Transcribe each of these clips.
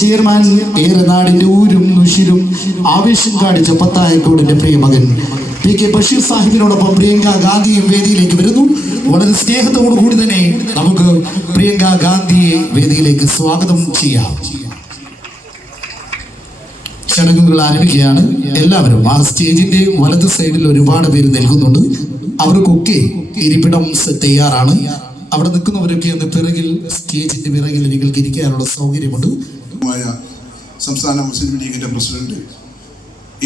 Chairman ഏറനാടിന്റെ ഊരും നുഷിരും ആവേശം കാണിച്ച പത്തായക്കോടിന്റെ പ്രിയമകൻ P K Basheer സാഹിബിനോടൊപ്പം Priyanka ഗാന്ധിയും വേദിയിലേക്ക് വരുന്നു. വളരെ സ്നേഹത്തോടു കൂടി തന്നെ നമുക്ക് പ്രിയങ്ക ഗാന്ധിയെ വേദിയിലേക്ക് സ്വാഗതം ചെയ്യാം. ചടങ്ങുകൾ ആരംഭിക്കുകയാണ്. എല്ലാവരും ആ സ്റ്റേജിന്റെ വലത് സൈഡിൽ ഒരുപാട് പേര് നിൽക്കുന്നുണ്ട്. അവർക്കൊക്കെ ഇരിപ്പിടം തയ്യാറാണ്. അവിടെ നിൽക്കുന്നവരൊക്കെ ഒന്ന് പിറകിൽ സ്റ്റേജിന്റെ പിറകിൽ നിങ്ങൾക്ക് ഇരിക്കാനുള്ള സൗകര്യമുണ്ട്. സംസ്ഥാന മുസ്ലിം ലീഗിൻ്റെ പ്രസിഡന്റ്,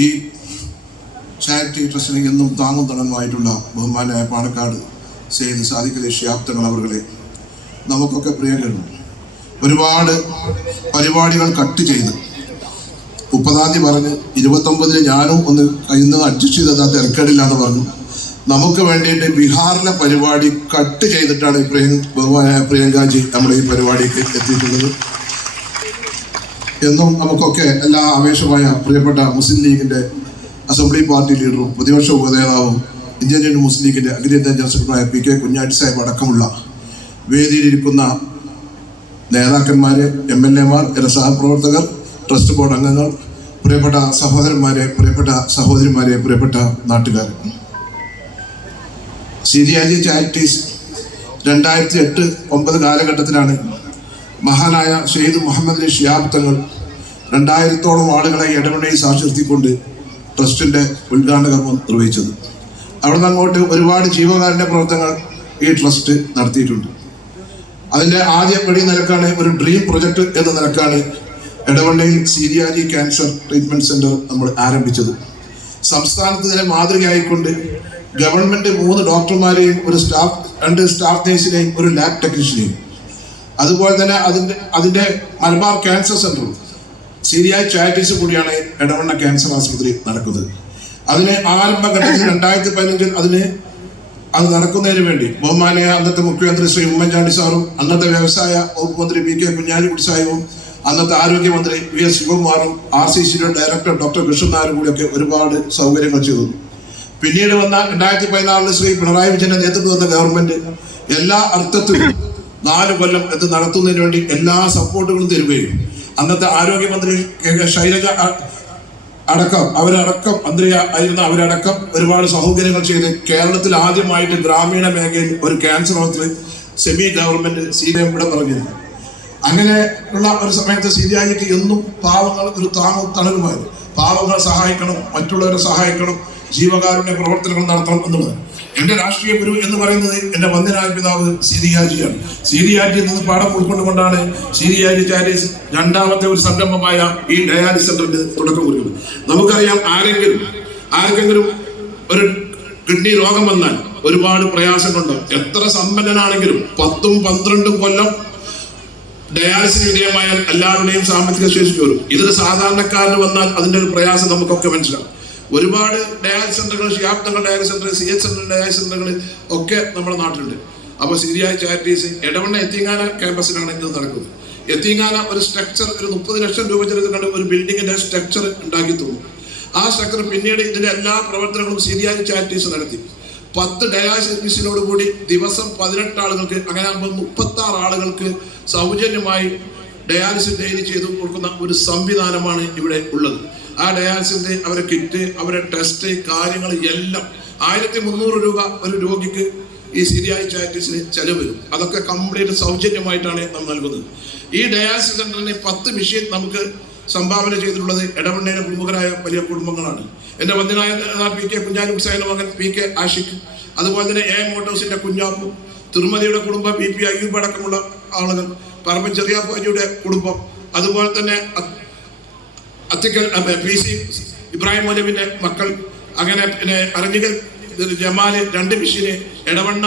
ഈ ചാരിറ്റി ട്രസ്റ്റിന് എന്നും താങ്ങും തണലുമായിട്ടുള്ള ബഹുമാനായ പാണക്കാട് സെയ്ദ് സാദിഖ് അലി ശിഹാബ് തങ്ങൾ അവர்களെ, നമുക്കൊക്കെ പ്രിയങ്കരമാണ്. ഒരുപാട് പരിപാടികൾ കട്ട് ചെയ്ത് 30-ാം തീയതി പറഞ്ഞ് 29-ന് ഞാനും ഒന്ന് കഴിയുന്നത് അഡ്ജസ്റ്റ് ചെയ്തത് തിരക്കേടില്ല എന്ന് പറഞ്ഞു. നമുക്ക് വേണ്ടിയിട്ട് ബീഹാറിലെ പരിപാടി കട്ട് ചെയ്തിട്ടാണ് ബഹുമാനായ പ്രിയങ്കാജി നമ്മുടെ ഈ പരിപാടിക്ക് എത്തിയിട്ടുള്ളത്. എന്നും നമുക്കൊക്കെ എല്ലാ ആവേശമായ പ്രിയപ്പെട്ട മുസ്ലിം ലീഗിൻ്റെ അസംബ്ലി പാർട്ടി ലീഡറും പ്രതിപക്ഷ ഉപനേതാവും ഇന്ത്യൻ യൂണിയൻ മുസ്ലിം ലീഗിൻ്റെ അഖിലേന്ത്യാ ജനറൽ സെക്രട്ടറിയായ പി കെ കുഞ്ഞാട്ടി സാഹിബ് അടക്കമുള്ള വേദിയിലിരിക്കുന്ന നേതാക്കന്മാരെ, MLA മാർ, സഹപ്രവർത്തകർ, ട്രസ്റ്റ് ബോർഡ് അംഗങ്ങൾ, പ്രിയപ്പെട്ട സഹോദരന്മാരെ, പ്രിയപ്പെട്ട സഹോദരിമാരെ, പ്രിയപ്പെട്ട നാട്ടുകാർ, സീരിയാജി ചാരിറ്റീസ് 2008-9 കാലഘട്ടത്തിലാണ് മഹാനായ ഷെയ്ദ് മുഹമ്മദ് അലി ശിഹാബ് തങ്ങൾ 2000-ഓളം ആളുകളെ ഇടപെടലിൽ സാക്ഷാത്കരിക്കൊണ്ട് ട്രസ്റ്റിൻ്റെ ഉദ്ഘാടന കർമ്മം നിർവഹിച്ചത്. അവിടെ നിന്ന് അങ്ങോട്ട് ഒരുപാട് ജീവകാരുണ്യ പ്രവർത്തനങ്ങൾ ഈ ട്രസ്റ്റ് നടത്തിയിട്ടുണ്ട്. അതിൻ്റെ ആദ്യ പടി നിലക്കാണ് ഒരു ഡ്രീം പ്രൊജക്റ്റ് എന്ന നിലക്കാണ് ഇടവണ്ണയിൽ സീരിയാജി ക്യാൻസർ ട്രീറ്റ്മെൻറ്റ് സെൻറ്റർ നമ്മൾ ആരംഭിച്ചത്. സംസ്ഥാനത്ത് തന്നെ മാതൃകയായിക്കൊണ്ട് ഗവൺമെൻറ് 3 ഡോക്ടർമാരെയും 2 സ്റ്റാഫ് നേഴ്സിനെയും 1 ലാബ് ടെക്നീഷ്യനെയും, അതുപോലെ തന്നെ അതിൻ്റെ മലബാർ ക്യാൻസർ സെൻ്ററും സീരിയാജി ചാരിറ്റീസ് കൂടിയാണ് ഇടവണ്ണ ക്യാൻസർ ആശുപത്രി നടക്കുന്നത്. അതിന് ആരംഭഘട്ടത്തിൽ 2015 അത് നടക്കുന്നതിന് വേണ്ടി ബഹുമാനീയ അന്നത്തെ മുഖ്യമന്ത്രി ശ്രീ ഉമ്മൻചാണ്ടി സാറും അന്നത്തെ വ്യവസായ വകുപ്പ് മന്ത്രി പി കെ കുഞ്ഞാലിക്കുട്ടി സാഹിബും അന്നത്തെ ആരോഗ്യമന്ത്രി VS ശിവകുമാറും RCCയുടെ ഡയറക്ടർ ഡോക്ടർ കൃഷ്ണനാരും കൂടിയൊക്കെ ഒരുപാട് സൗകര്യങ്ങൾ ചെയ്തു. പിന്നീട് വന്ന 2014 ശ്രീ പിണറായി വിജയന്റെ നേതൃത്വം വന്ന ഗവൺമെന്റ് എല്ലാ അർത്ഥത്തിലും 4 കൊല്ലം ഇത് നടത്തുന്നതിന് വേണ്ടി എല്ലാ സപ്പോർട്ടുകളും തരുകയും അന്നത്തെ ആരോഗ്യമന്ത്രി ശൈലജ അടക്കം മന്ത്രി ആയിരുന്ന അവരടക്കം ഒരുപാട് സൗകര്യങ്ങൾ ചെയ്ത് കേരളത്തിൽ ആദ്യമായിട്ട് ഗ്രാമീണ മേഖലയിൽ ഒരു cancer hospital semi government CDM ഇവിടെ പറഞ്ഞിരുന്നു. അങ്ങനെ ഉള്ള ഒരു സമയത്ത് സീരിയാജിക്ക് എന്നും പാവങ്ങൾ ഒരു താങ്ങും തണലുമായിരുന്നു. പാവങ്ങളെ സഹായിക്കണം, മറ്റുള്ളവരെ സഹായിക്കണം, ജീവകാരുണ്യ പ്രവർത്തനങ്ങൾ നടത്തണം എന്നുള്ളത്. എൻ്റെ രാഷ്ട്രീയ ഗുരു എന്ന് പറയുന്നത് എൻ്റെ വന്ദനായ പിതാവ് സീരിയാജിയാണ്. സീരിയാജിയിൽ നിന്ന് പാഠം ഉൾക്കൊണ്ടുകൊണ്ടാണ് സീരിയാജി ചാരിറ്റീസ് 2ാമത്തെ ഒരു സംരംഭമായ ഈ ഡയാലിസിസ് സെന്ററിന് തുടക്കം കുറിക്കുന്നത്. നമുക്കറിയാം, ആർക്കെങ്കിലും ഒരു കിഡ്നി രോഗം വന്നാൽ ഒരുപാട് പ്രയാസങ്ങളുണ്ട്. എത്ര സമ്പന്നനാണെങ്കിലും 10-12 കൊല്ലം ഡയാലിസിന് വിധേയമായാൽ എല്ലാവരുടെയും സാമ്പത്തിക ശേഷി വരും. ഇതൊരു സാധാരണക്കാരന് വന്നാൽ അതിൻ്റെ ഒരു പ്രയാസം നമുക്കൊക്കെ മനസ്സിലാവും. ഒരുപാട് ഡയാലിസിസ് സെന്ററുകൾ, Shihab Thangal dialysis centre, CH centre dialysis സെന്ററുകൾ ഒക്കെ നമ്മുടെ നാട്ടിലുണ്ട്. അപ്പോൾ സീരിയാജി ചാരിറ്റീസ് ഇടവണ്ണ എത്തിങ്ങാന ക്യാമ്പസിലാണ് ഇത് നടക്കുന്നത്. എത്തിങ്ങാന ഒരു സ്ട്രക്ചർ, ഒരു 30 ലക്ഷം രൂപ ചെലവ് കണ്ട് ഒരു ബിൽഡിങ്ങിന്റെ സ്ട്രക്ചർ ഉണ്ടാക്കി തോന്നും. ആ സ്ട്രക്ചർ പിന്നീട് ഇതിന്റെ എല്ലാ പ്രവർത്തനങ്ങളും സീരിയാജി ചാരിറ്റീസ് നടത്തി. 10 ഡയാലിസിസ് മെഷീനോട് കൂടി ദിവസം 18 ആളുകൾക്ക്, അങ്ങനെ 36 ആളുകൾക്ക് സൗജന്യമായി ഡയാലിസിസ് ഡെയിലി ചെയ്തു കൊടുക്കുന്ന ഒരു സംവിധാനമാണ് ഇവിടെ ഉള്ളത്. ആ ഡയാലിസിന്റെ അവരെ കിറ്റ്, അവരെ ടെസ്റ്റ് കാര്യങ്ങൾ എല്ലാം 1300 രൂപ ഒരു രോഗിക്ക് ഈ സീരിയാജി ചാരിറ്റീസിന് ചെലവ് വരും. അതൊക്കെ കംപ്ലീറ്റ് സൗജന്യമായിട്ടാണ് നാം നൽകുന്നത്. ഈ ഡയാലിസിസ് സെന്ററിന് 10 മെഷീൻ നമുക്ക് സംഭാവന ചെയ്തിട്ടുള്ളത് ഇടവണ്ണയിലെ പ്രമുഖരായ വലിയ കുടുംബങ്ങളാണ്. എൻ്റെ വന്ദനായ പി കെ കുഞ്ഞാലിക്കുട്ടി സാഹിബിന്റെ മകൻ പി കെ ആഷിഖ്, അതുപോലെ തന്നെ AM മോട്ടോഴ്സിന്റെ കുഞ്ഞാപ്പു, തിരുമതിയുടെ കുടുംബം BP അയ്യൂബ് അടക്കമുള്ള ആളുകൾ, പറമ്പൻ ചെറിയാപ്പാജിയുടെ കുടുംബം, അതുപോലെ തന്നെ അത്തിക്കൽ PC ഇബ്രാഹിം മൗലവിന്റെ മക്കൾ, അങ്ങനെ പിന്നെ അരഞ്ഞിക്കൽ ജമാല് 2 മെഷീന്, ഇടവണ്ണ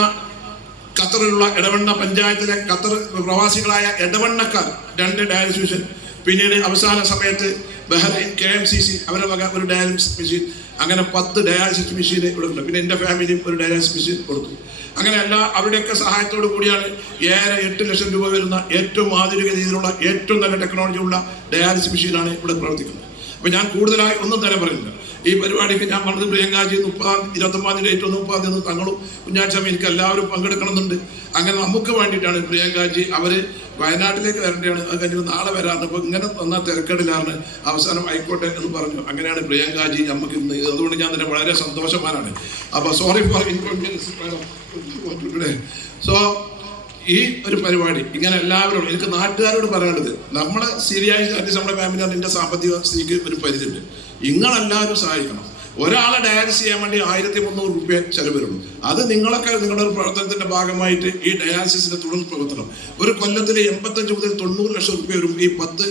ഖത്തറിലുള്ള ഇടവണ്ണ പഞ്ചായത്തിലെ ഖത്തർ പ്രവാസികളായ ഇടവണ്ണക്കാർ 2 ഡയാലിസിസ് മെഷീൻ, പിന്നീട് അവസാന സമയത്ത് ബഹ്റൈൻ KMCC അവരുടെ വക ഒരു ഡയാലിസിസ് മെഷീൻ, അങ്ങനെ 10 ഡയാലിസിസ് മെഷീൻ ഇവിടെ ഉണ്ട്. പിന്നെ എൻ്റെ ഫാമിലിയും ഒരു ഡയാലിസിസ് മെഷീൻ കൊടുത്തു. അങ്ങനെ അവരുടെയൊക്കെ സഹായത്തോടു കൂടിയാണ് 8 ലക്ഷം രൂപ വരുന്ന ഏറ്റവും ആധുനിക രീതിയിലുള്ള ഏറ്റവും നല്ല ടെക്നോളജി ഉള്ള ഡയാലിസിസ് മെഷീനാണ് ഇവിടെ പ്രവർത്തിക്കുന്നത്. അപ്പൊ ഞാൻ കൂടുതലായി ഒന്നും തന്നെ പറയുന്നില്ല. ഈ പരിപാടിക്ക് ഞാൻ പറഞ്ഞത് പ്രിയങ്കാജി 29 ഡേറ്റ് 30 തങ്ങളും കുഞ്ഞാച്ചമ്മ എനിക്ക് എല്ലാവരും പങ്കെടുക്കണമെന്നുണ്ട്. അങ്ങനെ നമുക്ക് വേണ്ടിയിട്ടാണ് പ്രിയങ്കാജി അവര് വയനാട്ടിലേക്ക് വരേണ്ടതാണ്. അത് കഴിഞ്ഞിട്ട് നാളെ വരാറുണ്ട്. അപ്പൊ ഇങ്ങനെ വന്നാൽ തിരക്കേടിലാണ്, അവസാനം ആയിക്കോട്ടെ എന്ന് പറഞ്ഞു. അങ്ങനെയാണ് പ്രിയങ്കാജി നമുക്ക് ഇന്ന്. അതുകൊണ്ട് ഞാൻ തന്നെ വളരെ സന്തോഷവാനാണ്. അപ്പൊ സോറി ഫോർ ഇൻകൺവീനിയൻസ്. സോ ഈ ഒരു പരിപാടി ഇങ്ങനെ എല്ലാവരോടും എനിക്ക് നാട്ടുകാരോട് പറയേണ്ടത്, നമ്മളെ ശരിയായി നമ്മുടെ ഫാമിലി എൻ്റെ സാമ്പത്തിക സ്ഥിതിക്ക് ഒരു പരിധിയുണ്ട്. നിങ്ങളെല്ലാവരും സഹായിക്കണം. ഒരാളെ ഡയാലിസിസ് ചെയ്യാൻ വേണ്ടി 1300 രൂപ ചെലവ് വരുള്ളൂ. അത് നിങ്ങളൊക്കെ നിങ്ങളുടെ ഒരു പ്രവർത്തനത്തിന്റെ ഭാഗമായിട്ട് ഈ ഡയാലിസിസിന്റെ തുടർ പ്രവർത്തനം ഒരു കൊല്ലത്തിൽ 85 മുതൽ 90 ലക്ഷം രൂപ വരും ഈ 10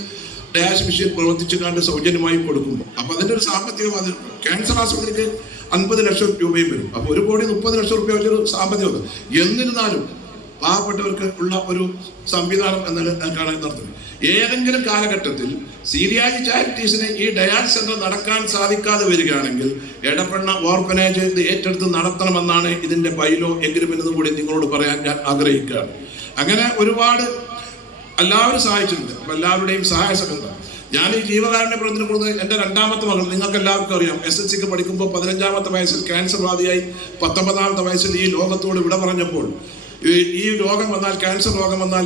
ഡയാലിസിസ് മെഷീൻ പ്രവർത്തിച്ചു കണ്ട് സൗജന്യമായി കൊടുക്കുമ്പോൾ. അപ്പൊ അതിന്റെ ഒരു സാമ്പത്തിക ബാധ്യത ക്യാൻസർ ആശുപത്രിക്ക് 50 ലക്ഷം രൂപയും വരും. അപ്പൊ 1,30 ലക്ഷം രൂപ വലിയൊരു സാമ്പത്തിക. എന്നിരുന്നാലും പാവപ്പെട്ടവർക്ക് ഉള്ള ഒരു സംവിധാനം എന്നാണ് നടത്തുന്നത്. ഏതെങ്കിലും കാലഘട്ടത്തിൽ സീരിയാജ് ചാരിറ്റീസിന് ഈ ഡയാലിസിസ് സെന്റർ നടക്കാൻ സാധിക്കാതെ വരികയാണെങ്കിൽ എടപ്പണ്ണ ഓർഫനേജ് ഇത് ഏറ്റെടുത്ത് നടത്തണമെന്നാണ് ഇതിന്റെ ബൈലോ എഗ്രിമെന്റ് കൂടി നിങ്ങളോട് പറയാൻ ഞാൻ ആഗ്രഹിക്കുകയാണ്. അങ്ങനെ ഒരുപാട് എല്ലാവരും സഹായിച്ചിട്ടുണ്ട്. അപ്പൊ എല്ലാവരുടെയും സഹായ സഹകരണം. ഞാൻ ഈ ജീവകാരുണ്യ പ്രവർത്തനം കൊടുത്ത് എൻ്റെ 2ാമത്തെ മകൾ നിങ്ങൾക്ക് എല്ലാവർക്കും അറിയാം. SSLCക്ക് പഠിക്കുമ്പോൾ 15ാമത്തെ വയസ്സിൽ ക്യാൻസർ ബാധിയായി 19ാമത്തെ വയസ്സിൽ ഈ ലോകത്തോട് വിട പറഞ്ഞപ്പോൾ ഈ രോഗം വന്നാൽ, ക്യാൻസർ രോഗം വന്നാൽ,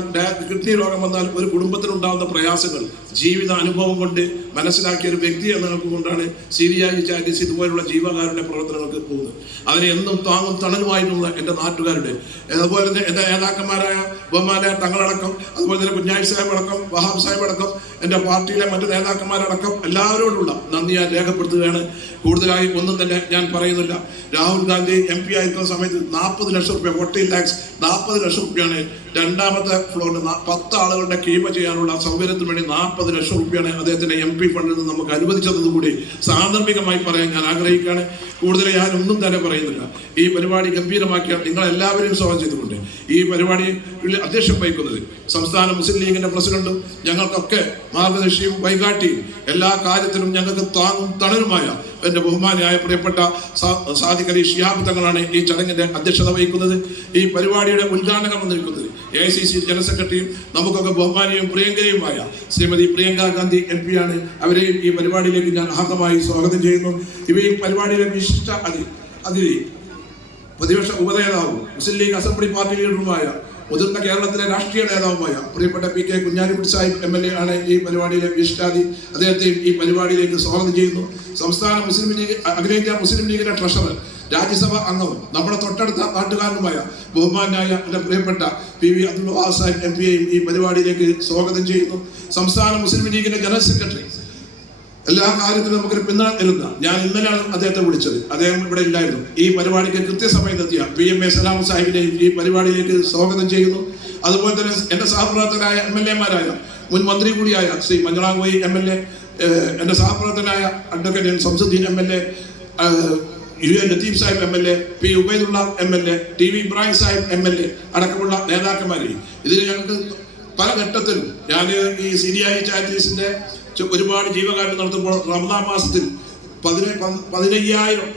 കിഡ്നി രോഗം വന്നാൽ ഒരു കുടുംബത്തിനുണ്ടാകുന്ന പ്രയാസങ്ങൾ ജീവിത അനുഭവം കൊണ്ട് മനസ്സിലാക്കിയ ഒരു വ്യക്തി എന്നതുകൊണ്ടാണ് സീരിയാജ് ചാരിറ്റീസ് ഇതുപോലുള്ള ജീവകാരുണ്യ പ്രവർത്തനങ്ങൾക്ക് പോകുന്നത്. അതിനെ എന്നും താങ്ങും തണലുമായിട്ടുള്ള എൻ്റെ നാട്ടുകാരുടെ, അതുപോലെ തന്നെ എൻ്റെ നേതാക്കന്മാരായ ബഹുമാനായ തങ്ങളടക്കം, അതുപോലെ തന്നെ കുഞ്ഞായി സാഹിബ് അടക്കം, വഹാബ് സാഹിബ് അടക്കം, എൻ്റെ പാർട്ടിയിലെ മറ്റു നേതാക്കന്മാരടക്കം എല്ലാവരോടുള്ള നന്ദി ഞാൻ രേഖപ്പെടുത്തുകയാണ്. കൂടുതലായി ഒന്നും തന്നെ ഞാൻ പറയുന്നില്ല. രാഹുൽ ഗാന്ധി MP ആയിരിക്കുന്ന സമയത്ത് 40 ലക്ഷം രൂപ 40 lakhs 40 ലക്ഷം രൂപയാണ് 2ാമത്തെ ഫ്ലോറിന് 10 ആളുകളുടെ കീമ ചെയ്യാനുള്ള സൗകര്യത്തിന് വേണ്ടി 40 ലക്ഷം രൂപയാണ് അദ്ദേഹത്തിന്റെ MP ഫണ്ടിൽ നിന്ന് നമുക്ക് അനുവദിച്ചതെന്ന് കൂടി സാന്ദർഭികമായി പറയാൻ ഞാൻ ആഗ്രഹിക്കുകയാണ്. കൂടുതൽ ഞാൻ ഒന്നും തന്നെ പറയുന്നില്ല. ഈ പരിപാടി ഗംഭീരമാക്കിയ നിങ്ങളെല്ലാവരെയും സ്വാഗതം ചെയ്തുകൊണ്ട് ഈ പരിപാടിയിൽ അധ്യക്ഷം വഹിക്കുന്നത് സംസ്ഥാന മുസ്ലിം ലീഗിന്റെ പ്രസിഡന്റും ഞങ്ങൾക്കൊക്കെ മാർഗദർശിയും വൈകാട്ടിയും എല്ലാ കാര്യത്തിലും ഞങ്ങൾക്ക് താങ്ങും തണലുമായ എൻ്റെ ബഹുമാനിയായ പ്രിയപ്പെട്ട സാദിഖ് അലി ശിഹാബ് തങ്ങളാണ് ഈ ചടങ്ങിന്റെ അധ്യക്ഷത വഹിക്കുന്നത്. ഈ പരിപാടിയുടെ ഉദ്ഘാടനം വന്നിരിക്കുന്നത് AICC ജനറൽ സെക്രട്ടറിയും നമുക്കൊക്കെ ബഹുമാനിയും പ്രിയങ്കരയുമായ ശ്രീമതി പ്രിയങ്ക ഗാന്ധി MP ആണ്. അവരെയും ഈ പരിപാടിയിലേക്ക് ഞാൻ ഹാർദമായി സ്വാഗതം ചെയ്യുന്നു. ഈ പരിപാടിയിലെ വിശിഷ്ട അതിഥി പ്രതിപക്ഷ ഉപനേതാവും മുസ്ലിം ലീഗ് അസംബ്ലി പാർട്ടി ലീഡറുമായ മുതിർന്ന കേരളത്തിലെ രാഷ്ട്രീയ നേതാവുമായ പ്രിയപ്പെട്ട PK കുഞ്ഞാലിക്കുട്ടി സാഹിബ് MLA ആണ് ഈ പരിപാടിയിലെ വിശിഷ്ടാതി. അദ്ദേഹത്തെയും ഈ പരിപാടിയിലേക്ക് സ്വാഗതം ചെയ്യുന്നു. സംസ്ഥാന മുസ്ലിം ലീഗ് അഖിലേന്ത്യാ മുസ്ലിം ലീഗിന്റെ ട്രഷറർ, രാജ്യസഭ അംഗവും നമ്മുടെ തൊട്ടടുത്ത നാട്ടുകാരനുമായ ബഹുമാനായ എൻ്റെ പ്രിയപ്പെട്ട PV അബ്ദുൽ വഹാബ് സാഹിബ് MP-യെയും ഈ പരിപാടിയിലേക്ക് സ്വാഗതം ചെയ്യുന്നു. സംസ്ഥാന മുസ്ലിം ലീഗിന്റെ ജനറൽ സെക്രട്ടറി, എല്ലാ കാര്യത്തിലും നമുക്കൊരു പിന്തുണ തരുന്ന, ഞാൻ ഇന്നലെയാണ് അദ്ദേഹത്തെ വിളിച്ചത്, അദ്ദേഹം ഇവിടെ ഇല്ലായിരുന്നു. ഈ പരിപാടിക്ക് കൃത്യസമയത്തെത്തിയ PMA സലാം സാഹിബിനെയും ഈ പരിപാടിയിലേക്ക് സ്വാഗതം ചെയ്യുന്നു. അതുപോലെ തന്നെ എൻ്റെ സഹപ്രവർത്തകരായ MLA-മാരായ മുൻ മന്ത്രി കൂടിയായ ശ്രീ മഞ്ഞളാംകോയി MLA, എൻ്റെ സഹപ്രവർത്തകനായ advocate Shamsuddin MLA, Latheef Sahib MLA, P Ubaidullah MLA, TV Ibrahim Sahib MLA അടക്കമുള്ള നേതാക്കന്മാരെയും ഇതിൽ ഞങ്ങൾക്ക് പല ഘട്ടത്തിലും ഞാൻ ഈ സീരിയാജ് ചാരിറ്റീസിന്റെ ഒരുപാട് ജീവകാരുണ്യം നടത്തുമ്പോൾ റമദാൻ മാസത്തിൽ 15,000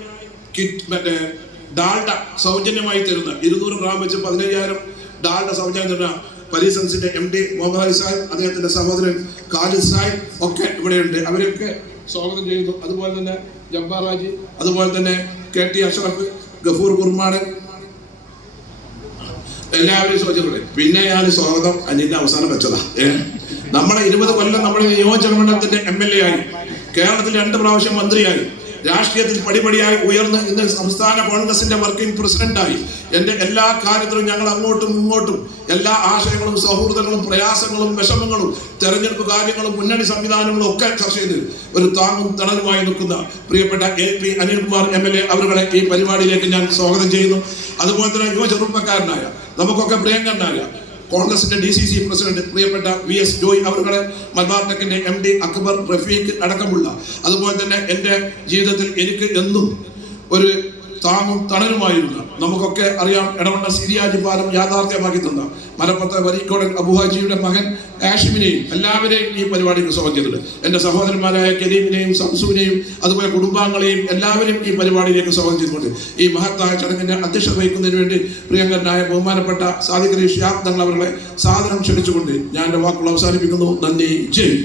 കിറ്റ് മറ്റേ ഡാൽഡ സൗജന്യമായി തരുന്ന 200 ഗ്രാം വെച്ച് 15,000 ഡാൽഡ സൗജന്യം തരുന്ന പരീസൻസിന്റെ MD മുഹമ്മദ് അലി സാഹിബ്, അദ്ദേഹത്തിന്റെ സഹോദരൻ ഖാലിദ് സാഹിബ് ഒക്കെ ഇവിടെയുണ്ട്. അവരെയൊക്കെ സ്വാഗതം ചെയ്യുന്നു. അതുപോലെ തന്നെ ജബ്ബാർ ഹാജി, അതുപോലെ തന്നെ KT അഷ്റഫ്, ഗഫൂർ കുർമാട്, എല്ലാവരെയും ചോദിച്ചിട്ടുണ്ട്. പിന്നെ ഞാൻ സ്വാഗതം അനിന്റെ അവസാനം വെച്ചതാ. നമ്മളെ 20 കൊല്ലം നമ്മുടെ നിയോജക മണ്ഡലത്തിന്റെ MLA ആയി, കേരളത്തിൽ 2 പ്രാവശ്യം മന്ത്രിയായി, രാഷ്ട്രീയത്തിൽ പടിപടിയായി ഉയർന്ന് ഇന്ന് സംസ്ഥാന കോൺഗ്രസിന്റെ വർക്കിംഗ് പ്രസിഡന്റായി. എൻ്റെ എല്ലാ കാര്യത്തിലും ഞങ്ങൾ അങ്ങോട്ടും ഇങ്ങോട്ടും എല്ലാ ആശയങ്ങളും സൗഹൃദങ്ങളും പ്രയാസങ്ങളും വിഷമങ്ങളും തെരഞ്ഞെടുപ്പ് കാര്യങ്ങളും മുന്നണി സംവിധാനങ്ങളും ഒക്കെ ചർച്ച ചെയ്ത് ഒരു താങ്ങും തണലുമായി നിൽക്കുന്ന പ്രിയപ്പെട്ട AP അനിൽകുമാർ MLA അവരുടെ ഈ പരിപാടിയിലേക്ക് ഞാൻ സ്വാഗതം ചെയ്യുന്നു. അതുപോലെ തന്നെ യുവ ചെറുപ്പക്കാരനായ നമുക്കൊക്കെ പ്രിയങ്കരനായ കോൺഗ്രസിന്റെ DCC പ്രസിഡന്റ് പ്രിയപ്പെട്ട VS ജോയ് അവരുടെ, മലബാർ ടെക്കിന്റെ MD അക്ബർ റഫീഖ് അടക്കമുള്ള, അതുപോലെ തന്നെ എൻ്റെ ജീവിതത്തിൽ എനിക്ക് എന്നും ഒരു താങ്ങും തണലുമായിരുന്ന നമുക്കൊക്കെ അറിയാം എടവണ്ണ സീരിയാജ് പാലം യാഥാർത്ഥ്യമാക്കി തന്ന മലപ്പുറത്തെ വരീക്കോടൻ അബുഹാജിയുടെ മകൻ ആഷിമിനെയും എല്ലാവരെയും ഈ പരിപാടിക്ക് സ്വാഗതം ചെയ്തിട്ടുണ്ട്. എൻ്റെ സഹോദരന്മാരായ കരീമിനെയും സംസുവിനെയും അതുപോലെ കുടുംബാംഗങ്ങളെയും എല്ലാവരെയും ഈ പരിപാടിയിലേക്ക് സ്വാഗതം ചെയ്തുകൊണ്ട് ഈ മഹത്തായ ചടങ്ങിന്റെ അധ്യക്ഷത വഹിക്കുന്നതിന് വേണ്ടി പ്രിയങ്കരനായ ബഹുമാനപ്പെട്ട സാദിഖ് അലി ശിഹാബ് തങ്ങൾ അവരുടെ സാദരം ക്ഷണിച്ചുകൊണ്ട് ഞാൻ എൻ്റെ വാക്കുകൾ അവസാനിപ്പിക്കുന്നു. നന്ദി. ജയ്.